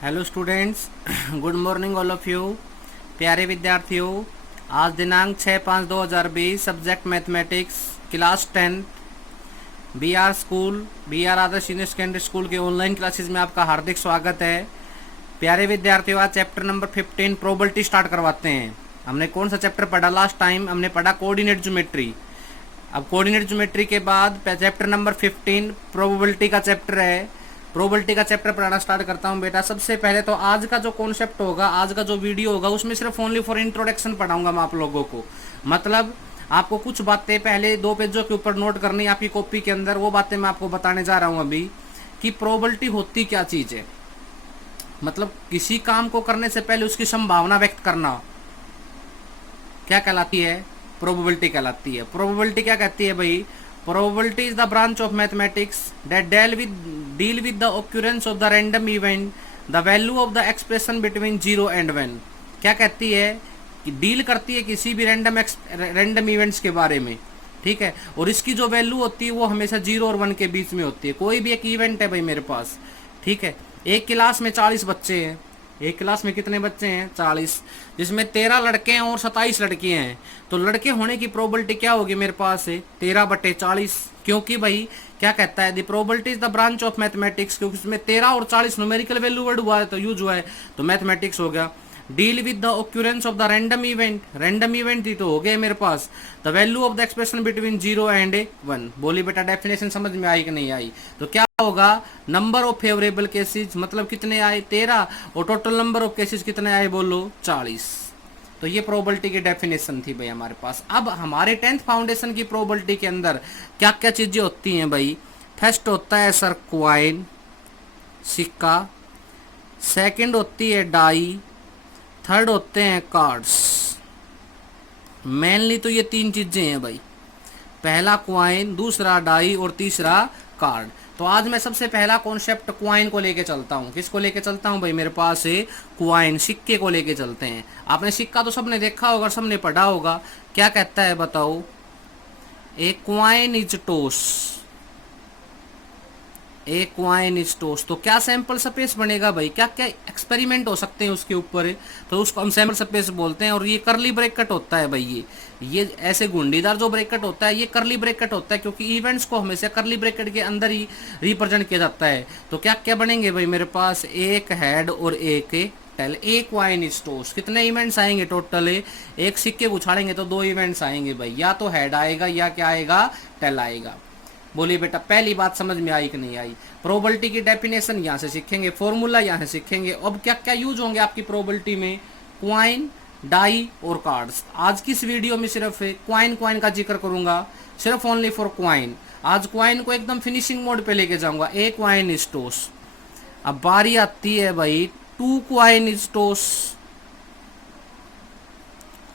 Hello students, good morning all of you. प्यारे विद्यार्थियों, आज दिनांक 6/5/2020, subject mathematics, class 10, B R Adarsh senior secondary school के ऑनलाइन क्लासेस में आपका हार्दिक स्वागत है। प्यारे विद्यार्थियों, आज चैप्टर नंबर 15 प्रोबेबिलिटी स्टार्ट करवाते हैं। हमने कौन सा चैप्टर पढ़ा लास्ट टाइम? हमने पढ़ा कोऑर्डिनेट ज्योमेट्री। अब कोऑर्डिनेट ज्योमेट्री के बाद चैप्टर नंबर 15 प्रोबेबिलिटी का चैप्टर है। प्रोबेबिलिटी का चैप्टर पढ़ाना स्टार्ट करता हूं बेटा। सबसे पहले तो आज का जो कॉन्सेप्ट होगा, आज का जो वीडियो होगा, उसमें सिर्फ ओनली फॉर इंट्रोडक्शन पढ़ाऊंगा मैं आप लोगों को। मतलब आपको कुछ बातें पहले 2 पेजों के ऊपर नोट करनी है आपकी कॉपी के अंदर। वो बातें मैं आपको बताने जा रहा हूं अभी कि प्रोबेबिलिटी होती क्या चीज है। मतलब किसी काम को करने से पहले उसकी संभावना व्यक्त करना क्या कहलाती है? प्रोबेबिलिटी कहलाती है। प्रोबेबिलिटी क्या कहती है भाई? Probability is the branch of mathematics that deal with the occurrence of the random event, the value of the expression between 0 and 1। क्या कहती है? कि डील करती है किसी भी रैंडम इवेंट्स के बारे में, ठीक है। और इसकी जो वैल्यू होती है वो हमेशा 0 और 1 के बीच में होती है। कोई भी एक इवेंट है भाई मेरे पास, ठीक है। एक क्लास में 40 बच्चे हैं। एक क्लास में कितने बच्चे हैं? 40, जिसमें 13 लड़के हैं और 27 लड़कियां हैं। तो लड़के होने की प्रोबेबिलिटी क्या होगी मेरे पास है? 13/40। क्योंकि भाई क्या कहता है? The probability is the branch of mathematics, क्योंकि उसमें 13 और 40 न्यूमेरिकल वैल्यू वर्ड हुआ है, तो यूज हुआ है, तो मैथमेटिक्स हो गया। Deal with the occurrence of the random event, random event ही तो हो गए मेरे पास। The value of the expression between 0 and 1। बोली बेटा डेफिनेशन समझ में आई कि नहीं आई? तो क्या होगा? नंबर ऑफ फेवरेबल केसेस, मतलब कितने आए? 13। और टोटल नंबर ऑफ केसेस कितने आए? बोलो 40। तो ये प्रोबेबिलिटी की डेफिनेशन थी भाई हमारे पास। अब हमारे 10th फाउंडेशन की प्रोबेबिलिटी के अंदर क्या क्या चीजें होती हैं भाई? फर्स्ट होता है सर क्वाइन, सिक्का। सेकंड होती है डाई। थर्ड होते हैं कार्ड्स। मेनली तो ये 3 चीजें हैं भाई। पहला क्वाइन, दूसरा डाई और तीसरा कार्ड। तो आज मैं सबसे पहला कॉन्सेप्ट क्वाइन को लेके चलता हूँ। किसको लेके चलता हूँ भाई? मेरे पास है क्वाइन, सिक्के को लेके चलते हैं। आपने सिक्का तो सबने देखा होगा, सबने पढ़ा होगा। क्या कहता है बताओ? A coin is toss, a coin is toss. तो क्या सैंपल स्पेस बनेगा भाई? क्या क्या एक्सपेरिमेंट हो सकते हैं उसके ऊपर, तो उसको हम सैंपल स्पेस बोलते हैं। और ये करली ब्रैकेट होता है भाई। ये ऐसे गुंडीदार जो ब्रैकेट होता है ये करली ब्रैकेट होता है, क्योंकि इवेंट्स को हमेशा करली ब्रैकेट के अंदर ही रिप्रेजेंट किया जाता है। तो क्या क्या बनेंगे भाई मेरे पास? एक हेड और एक टेल। एक क्वाइन इज टोस। कितने इवेंट्स आएंगे टोटल? एक सिक्के उछाड़ेंगे तो 2 इवेंट्स आएंगे भाई। या तो हेड आएगा या क्या आएगा? टेल आएगा। बोलिए बेटा पहली बात समझ में आई कि नहीं आई? प्रोबेबिलिटी की डेफिनेशन यहाँ से सीखेंगे, फॉर्मूला यहाँ से सीखेंगे। अब क्या क्या यूज होंगे आपकी प्रोबेबिलिटी में? क्वाइन, डाई और कार्ड्स। आज की इस वीडियो में सिर्फ क्वाइन का जिक्र करूंगा, सिर्फ ओनली फॉर क्वाइन। आज क्वाइन को एकदम फिनिशिंग मोड पे लेके जाऊंगा। A coin is toss. अब बारी आती है भाई 2 coin is toss.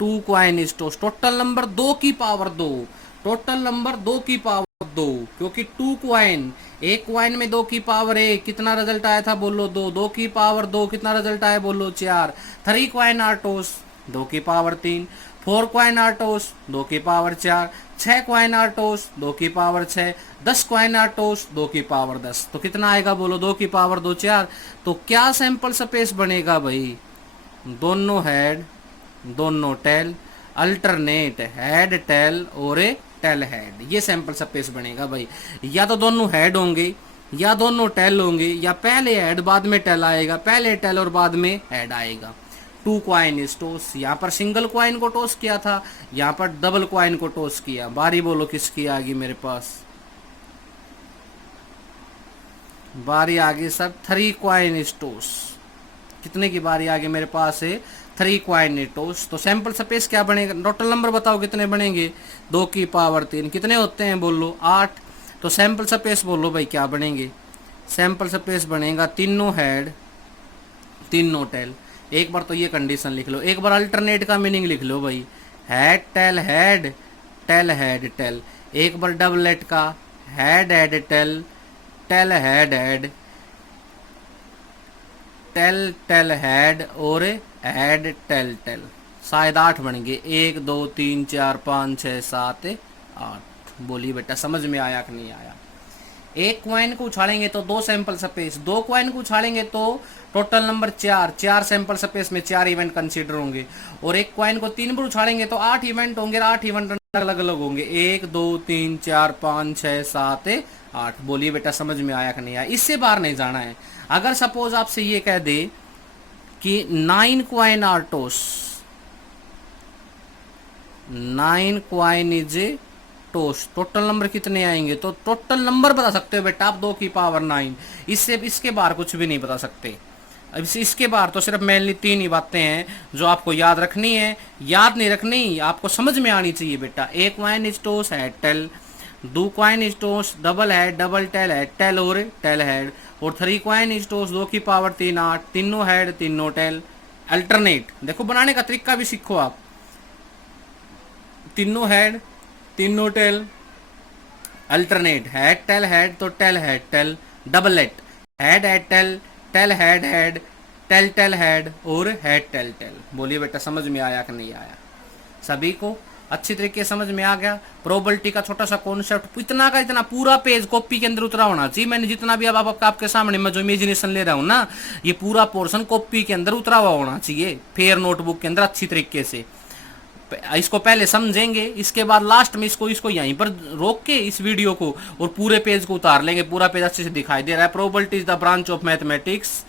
2 coin is toss. Total number 2 की पावर 2। टोटल नंबर 2 की पावर 2, क्योंकि 2 क्वाइन, एक क्वाइन में 2 की पावर 1, कितना रिजल्ट आया था? बोलो 2। 2 की पावर 2 कितना रिजल्ट आया? बोलो 4। 3 क्वाइन आर टोस, 2 की पावर 3। 4 क्वाइन आर टोस, 2 की पावर 4। 6 क्वाइन आर टोस, 2 की पावर 6। 10 क्वाइन आर टोस, 2 की पावर 10। तो कितना आएगा? बोलो 2 की पावर 2 4। तो क्या सैंपल स्पेस बनेगा भाई? दोनों हेड, दोनों टेल, अल्टरनेट हेड टेल और टेल हेड। ये सैंपल स्पेस बनेगा भाई। या तो दोनों हेड होंगे या दोनों टेल होंगे, या पहले हेड बाद में टेल आएगा, पहले टेल और बाद में हेड आएगा। 2 क्वाइन इज टोस। यहाँ पर सिंगल क्वाइन को टोस किया था, यहाँ पर डबल क्वाइन को टोस किया। बारी बोलो किसकी आ गई मेरे पास? बारी आ गई सर 3 क्वाइन इज टोस। कितने की बारी आ गई मेरे पास है? 3 क्वाइन इज टोस। तो सैंपल स्पेस क्या बनेगा? टोटल नंबर बताओ कितने बनेंगे? 2 की पावर 3। कितने होते हैं? बोलो 8। तो सैंपल स्पेस बोलो भाई क्या बनेंगे? सैंपल स्पेस बनेगा तीनों हेड, तीनों टेल। एक बार तो ये कंडीशन लिख लो, एक बार अल्टरनेट का मीनिंग लिख लो भाई। Head tail head, tail head tail. एक बार डबलेट का head head tail, tail head head, tail tail head और हेड टेल टेल। शायद 8 बन गए। 1 2 3 4 5 6 7 8। बोलिए बेटा समझ में आया कि नहीं आया? एक क्वाइन को उछालेंगे तो 2 सैंपल स्पेस, 2 क्वाइन को उछालेंगे तो टोटल नंबर 4, 4 सैंपल स्पेस में 4 इवेंट कंसीडर होंगे। और एक क्वाइन को 3 बार उछालेंगे तो 8 इवेंट होंगे, 8 इवेंट अलग अलग होंगे, 1 2 3 4 5 6 7 8। बोलिए बेटा समझ में आया कि नहीं आया? इससे बाहर नहीं जाना है। अगर सपोज आपसे ये कह दे कि 9 coin are toss, 9 coin is toss, total number कितने आएंगे? तो टोटल नंबर बता सकते हो बेटा आप 2 की पावर 9, इससे इसके बाहर कुछ भी नहीं बता सकते। अब इसके बाहर तो सिर्फ मेनली 3 ही बातें हैं जो आपको याद रखनी है। याद नहीं रखनी, आपको समझ में आनी चाहिए बेटा। एक coin is toss head tail, 2 coin is toss double head double tell head tell और टेल हेड, और 3 क्वाइन इज टॉस 2 की पावर 3 8, तीनों हेड तीनों टेल। अल्टरनेट देखो बनाने का तरीका भी सीखो आप, तीनों हेड तीनों टेल, अल्टरनेट हेड तो tell head tell, doublet head tail, tail head tail head और हेड टेल टेल। बोलिए बेटा समझ में आया कि नहीं आया? सभी को अच्छी तरीके से समझ में आ गया? प्रोबेबिलिटी का छोटा सा कॉन्सेप्ट इतना का इतना पूरा पेज कॉपी के अंदर उतरा होना चाहिए। मैंने जितना भी अब आपके सामने मैं जो इमेजिनेशन ले रहा हूँ ना, ये पूरा पोर्शन कॉपी के अंदर उतरा हुआ होना चाहिए, फेयर नोटबुक के अंदर अच्छी तरीके से। इसको पहले समझेंगे, इसके बाद लास्ट में इसको यहीं पर रोक के इस वीडियो को और पूरे पेज को उतार लेंगे। पूरा पेज अच्छे से दिखाई दे रहा है। Probability is the branch of mathematics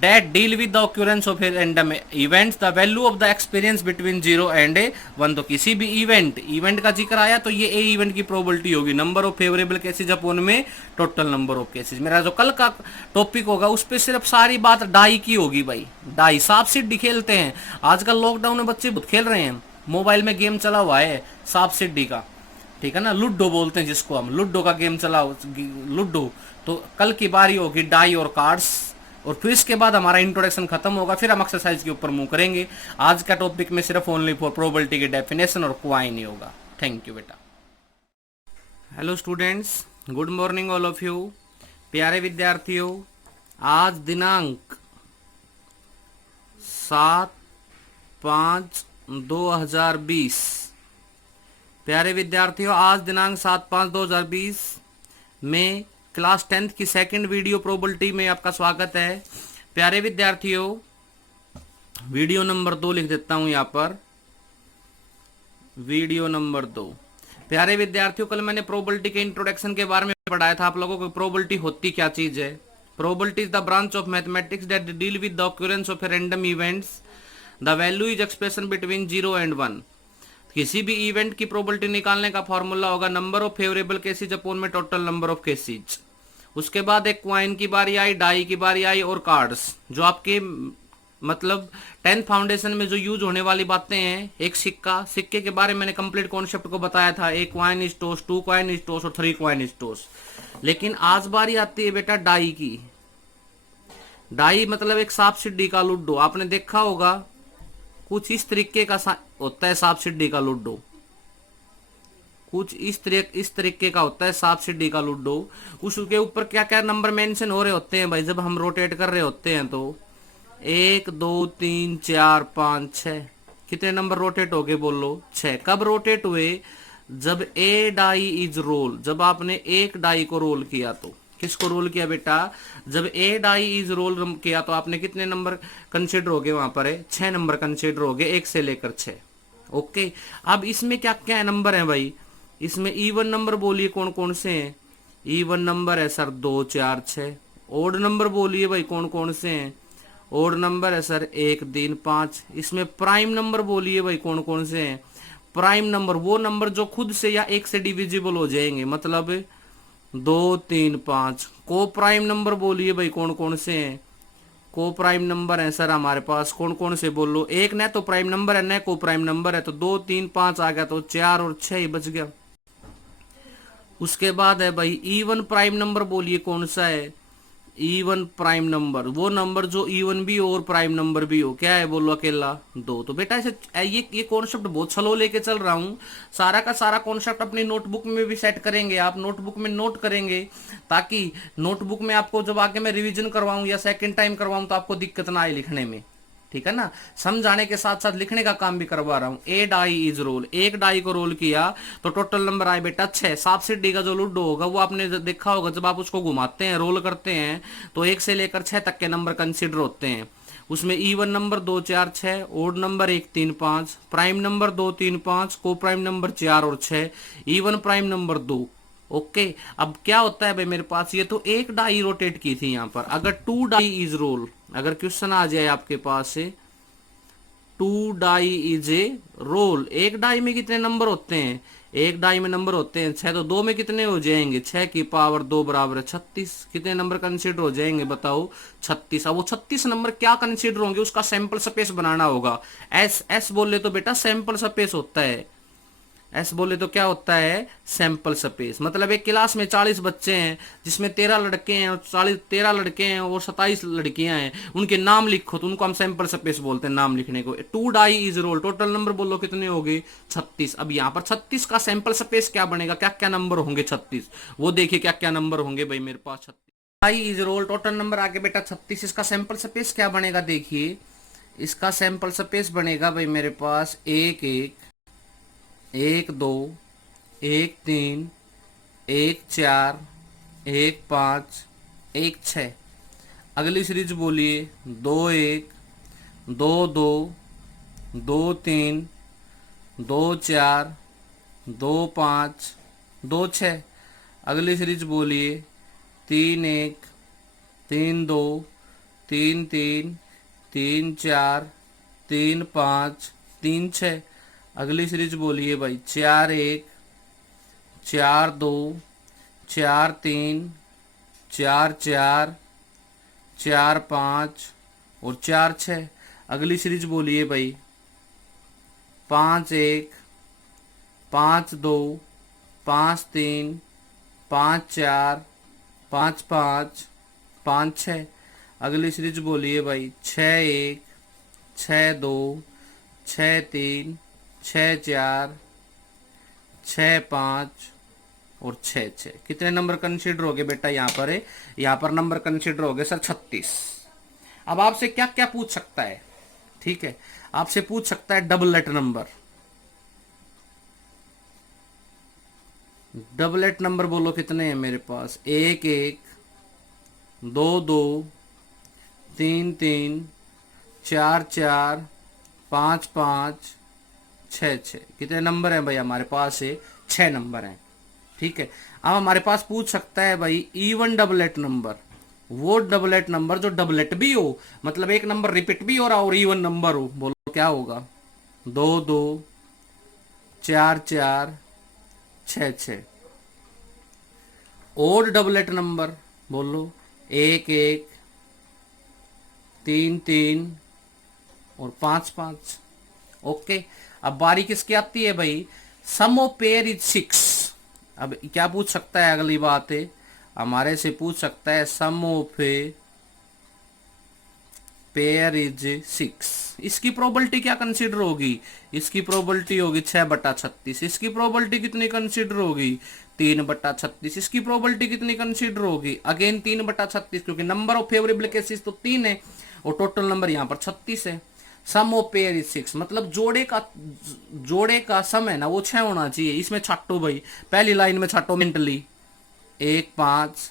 that deal with the occurrence of a random events, the value of the experience between 0 and 1। तो किसी भी इवेंट का जिक्र आया तो ये ए इवेंट की प्रोबेबिलिटी होगी, number of favourable cases upon में टोटल नंबर ऑफ केसेज। मेरा जो कल का टॉपिक होगा उस पर सिर्फ सारी बात डाई की होगी भाई। डाई सांप सीढ़ी खेलते हैं आजकल, लॉकडाउन में बच्चे बहुत खेल रहे हैं, मोबाइल में गेम चला हुआ है सांप सीढ़ी का, ठीक है ना, लूडो बोलते हैं जिसको हम, लूडो का गेम चला, लूडो। तो कल की बारी होगी डाई और कार्ड्स, और फिर इसके बाद हमारा इंट्रोडक्शन खत्म होगा, फिर हम एक्सरसाइज के ऊपर मूव करेंगे। आज का टॉपिक में सिर्फ ओनली फॉर प्रोबेबिलिटी की डेफिनेशन और क्वाइन ही होगा। थैंक यू बेटा। Hello students, good morning all of you. प्यारे विद्यार्थियों, आज दिनांक 7/5/2020, प्यारे विद्यार्थियों आज दिनांक 7/5/2020 में क्लास 10th की सेकंड वीडियो प्रोबेबिलिटी में आपका स्वागत है। प्यारे विद्यार्थियों, वीडियो नंबर 2 लिख देता हूं यहां पर, वीडियो नंबर 2। प्यारे विद्यार्थियों, कल मैंने प्रोबेबिलिटी के इंट्रोडक्शन के बारे में पढ़ाया था आप लोगों को। प्रोबेबिलिटी होती क्या चीज है? Probability is the branch of mathematics that deal with the occurrence of random events, the value is expression between 0 and 1। किसी भी इवेंट की प्रोबेबिलिटी निकालने का फॉर्मूला होगा number of favourable cases upon में टोटल नंबर ऑफ केसेज। उसके बाद एक क्वाइन की बारी आई, डाई की बारी आई और कार्ड्स, जो आपके मतलब 10th फाउंडेशन में जो यूज होने वाली बातें हैं। एक सिक्का, सिक्के के बारे में मैंने कंप्लीट कॉन्सेप्ट को बताया था। एक coin is toss, 2 coin is toss और 3 क्वाइन इज टॉस। लेकिन आज बारी आती है बेटा डाई की। डाई मतलब एक सांप सीढ़ी का लूडो। आपने देखा होगा कुछ इस तरीके का होता है सांप सीढ़ी का लूडो, कुछ इस तरीके का होता है सांप सीढ़ी का लूडो। उसके ऊपर क्या क्या नंबर मेंशन हो रहे होते हैं भाई, जब हम रोटेट कर रहे होते हैं तो 1 2 3 4 5 6, कितने नंबर रोटेट हो गए बोलो? 6। कब रोटेट हुए? जब ए डाई इज रोल, जब आपने एक डाई को रोल किया। तो किसको रोल किया बेटा? जब ए डाई इज रोल किया तो आपने कितने नंबर कंसिडर हो गए? वहां पर है 6 नंबर कंसिडर हो गए, 1 से लेकर 6। ओके, अब इसमें क्या क्या नंबर है भाई? इसमें इवन नंबर बोलिए कौन कौन से हैं? इवन नंबर है सर 2 4 6। ओड नंबर बोलिए भाई कौन कौन से हैं? ओड नंबर है सर 1 3 5। इसमें प्राइम नंबर बोलिए भाई कौन कौन से हैं? प्राइम नंबर वो नंबर जो खुद से या 1 से डिविजिबल हो जाएंगे, मतलब 2 3 5। को प्राइम नंबर बोलिए भाई कौन कौन से हैं? को प्राइम नंबर है सर हमारे पास कौन कौन से बोलो? एक न तो प्राइम नंबर है न को प्राइम नंबर है, तो 2 3 5 आ गया, तो 4 और 6 ही बच गया। उसके बाद है भाई इवन प्राइम नंबर बोलिए कौन सा है? इवन प्राइम नंबर वो नंबर जो इवन भी हो और प्राइम नंबर भी हो। क्या है बोलो? अकेला 2। तो बेटा ऐसे ये कॉन्सेप्ट बहुत स्लो लेके चल रहा हूँ। सारा का सारा कॉन्सेप्ट अपनी नोटबुक में भी सेट करेंगे, आप नोटबुक में नोट करेंगे, ताकि नोटबुक में आपको जब आगे मैं रिवीजन करवाऊं या सेकंड टाइम करवाऊं तो आपको दिक्कत ना आए लिखने में। ठीक है ना। समझाने के साथ साथ लिखने का काम भी करवा रहा हूं। ए डाई इज रोल, एक डाई को रोल किया तो टोटल नंबर आए बेटा 6। सांप सीढ़ी का जो लूडो होगा वो आपने देखा होगा, जब आप उसको घुमाते हैं, रोल करते हैं, तो 1 से लेकर 6 तक के नंबर कंसिडर होते हैं। उसमें even number 2 4 6, odd number 1 3 5, prime number 2 3 5, को प्राइम नंबर 4 और 6, इवन प्राइम नंबर 2। ओके, अब क्या होता है भाई मेरे पास, ये तो एक डाई रोटेट की थी यहां पर। अगर 2 डाई इज रोल, अगर क्वेश्चन आ जाए आपके पास से 2 डाई इज ए रोल, एक डाई में कितने नंबर होते हैं, एक डाई में नंबर होते हैं 6, तो 2 में कितने हो जाएंगे, 6 की पावर 2 बराबर है 36। कितने नंबर कंसीडर हो जाएंगे बताओ, 36। अब वो 36 नंबर क्या कंसीडर होंगे, उसका सैंपल स्पेस बनाना होगा। एस एस बोले तो बेटा सैंपल स्पेस होता है, एस बोले तो क्या होता है, सैंपल स्पेस। मतलब एक क्लास में 40 बच्चे हैं जिसमें 13 लड़के हैं और 13 लड़के हैं और 27 लड़कियां हैं, उनके नाम लिखो तो उनको हम सैंपल स्पेस बोलते हैं, नाम लिखने को। 2 die is roll, total number बोलो कितने हो गए, 36। अब यहां पर 36 का सैंपल स्पेस क्या बनेगा, क्या क्या नंबर होंगे 36, वो देखिए क्या क्या नंबर होंगे भाई मेरे पास। 36 die is roll, total number आगे बेटा 36, इसका सैंपल स्पेस क्या बनेगा, देखिए इसका सैंपल स्पेस बनेगा भाई मेरे पास 1 1 1 2 1 3 1 4 1 5 1 6। अगली सीरीज बोलिए 2 1 2 2 2 3 2 4 2 5 2 6। अगली सीरीज बोलिए 3 1 3 2 3 3 3 4 3 5 3 6। अगली सीरीज बोलिए भाई 4 1 4 2 4 3 4 4 4 5 और 4 6। अगली सीरीज बोलिए भाई 5 1 5 2 5 3 5 4 5 5 5 6। अगली सीरीज बोलिए भाई 6 1 6 2 6 3 6 4 6 5 और 6 6। कितने नंबर कंसीडर हो गए बेटा, यहां पर है, यहां पर नंबर कंसीडर हो गए सर 36। अब आपसे क्या क्या पूछ सकता है, ठीक है, आपसे पूछ सकता है डबलेट नंबर। डबलेट नंबर बोलो कितने हैं मेरे पास, 1 1 2 2 3 3 4 4 5 5 6 6। कितने नंबर हैं भाई हमारे पास है, 6 नंबर हैं, ठीक है। अब हमारे पास पूछ सकता है भाई इवन डबलेट नंबर, वो डबलेट नंबर जो डबलेट भी हो, मतलब एक नंबर रिपीट भी हो रहा और इवन नंबर हो, बोलो क्या होगा, 2 2 4 4 6 6। और डबलेट नंबर बोलो 1 1 3 3 और 5 5। ओके, अब बारी किसकी आती है भाई, सम ऑफ पेयर इज 6। अब क्या पूछ सकता है, अगली बात है हमारे से पूछ सकता है सम ऑफ ए पेयर इज 6। इसकी प्रोबेबिलिटी क्या कंसीडर होगी, इसकी प्रोबेबिलिटी होगी 6/36। इसकी प्रोबेबिलिटी कितनी कंसीडर होगी, 3/36। इसकी प्रोबेबिलिटी कितनी कंसीडर होगी, अगेन 3/36, क्योंकि नंबर ऑफ फेवरेबल केसेस तो 3 है और टोटल नंबर यहां पर 36 है। सम ऑफ पेयर इज 6, मतलब जोड़े का सम है ना वो 6 होना चाहिए। इसमें छाटो भाई, पहली लाइन में छाटो मेंटली, 1 5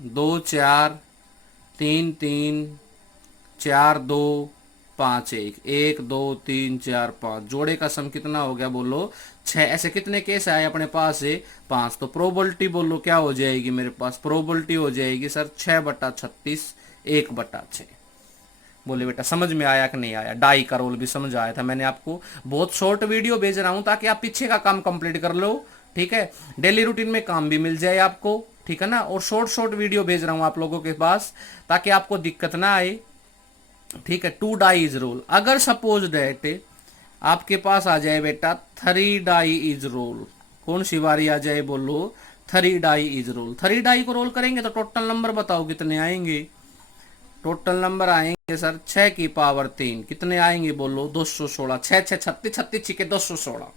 2 4 3 3 4 2 5 1 1 2 3 4 5। जोड़े का सम कितना हो गया बोलो 6। ऐसे कितने केस आए अपने पास है, 5। तो प्रोबेबिलिटी बोलो क्या हो जाएगी मेरे पास, प्रोबेबिलिटी हो जाएगी सर 6/36 1/6। बोले बेटा समझ में आया कि नहीं आया, डाई का रोल भी समझ आया था। मैंने आपको बहुत शॉर्ट वीडियो भेज रहा हूं ताकि आप पीछे का काम कंप्लीट कर लो, ठीक है, डेली रूटीन में काम भी मिल जाए आपको, ठीक है ना। और शॉर्ट वीडियो भेज रहा हूं आप लोगों के पास ताकि आपको दिक्कत ना आए, ठीक है। 2 डाई इज रोल, अगर सपोज डेट आपके पास आ जाए बेटा 3 डाई इज रोल, कौन सी बारी आ जाए बोलो, 3 डाई इज रोल। 3 डाई को रोल करेंगे तो टोटल नंबर बताओ कितने आएंगे, टोटल नंबर आएंगे सर 6 की पावर 3। कितने आएंगे बोलो, 216। 6 6 36 36 6 216।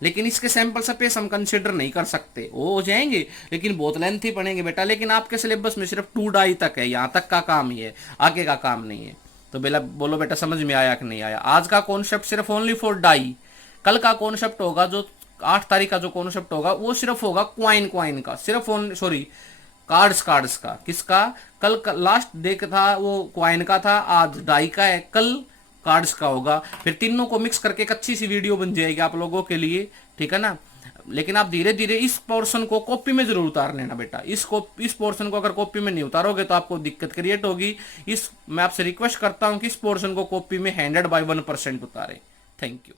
लेकिन इसके सैंपल स्पेस हम कंसिडर नहीं कर सकते, वो हो जाएंगे लेकिन बहुत लेंथी पड़ेंगे बेटा। लेकिन आपके सिलेबस में सिर्फ 2 डाई तक है, यहां तक का काम ही है, आगे का काम नहीं है, तो बेला बोलो बेटा समझ में आया कि नहीं आया। आज का कॉन्सेप्ट सिर्फ ओनली फॉर डाई। कल का कॉन्सेप्ट होगा जो 8 तारीख का जो कॉन्सेप्ट होगा वो सिर्फ होगा क्वाइन का, सिर्फ सॉरी कार्ड्स का। किसका? कल का लास्ट डे था वो क्वाइन का था, आज डाई का है, कल कार्ड्स का होगा। फिर तीनों को मिक्स करके एक अच्छी सी वीडियो बन जाएगी आप लोगों के लिए, ठीक है ना। लेकिन आप धीरे धीरे इस पोर्शन को कॉपी में जरूर उतार लेना बेटा। इस पोर्शन को अगर कॉपी में नहीं उतारोगे तो आपको दिक्कत क्रिएट होगी। मैं आपसे रिक्वेस्ट करता हूं कि इस पोर्शन को कॉपी में 100/1% उतारे। Thank you.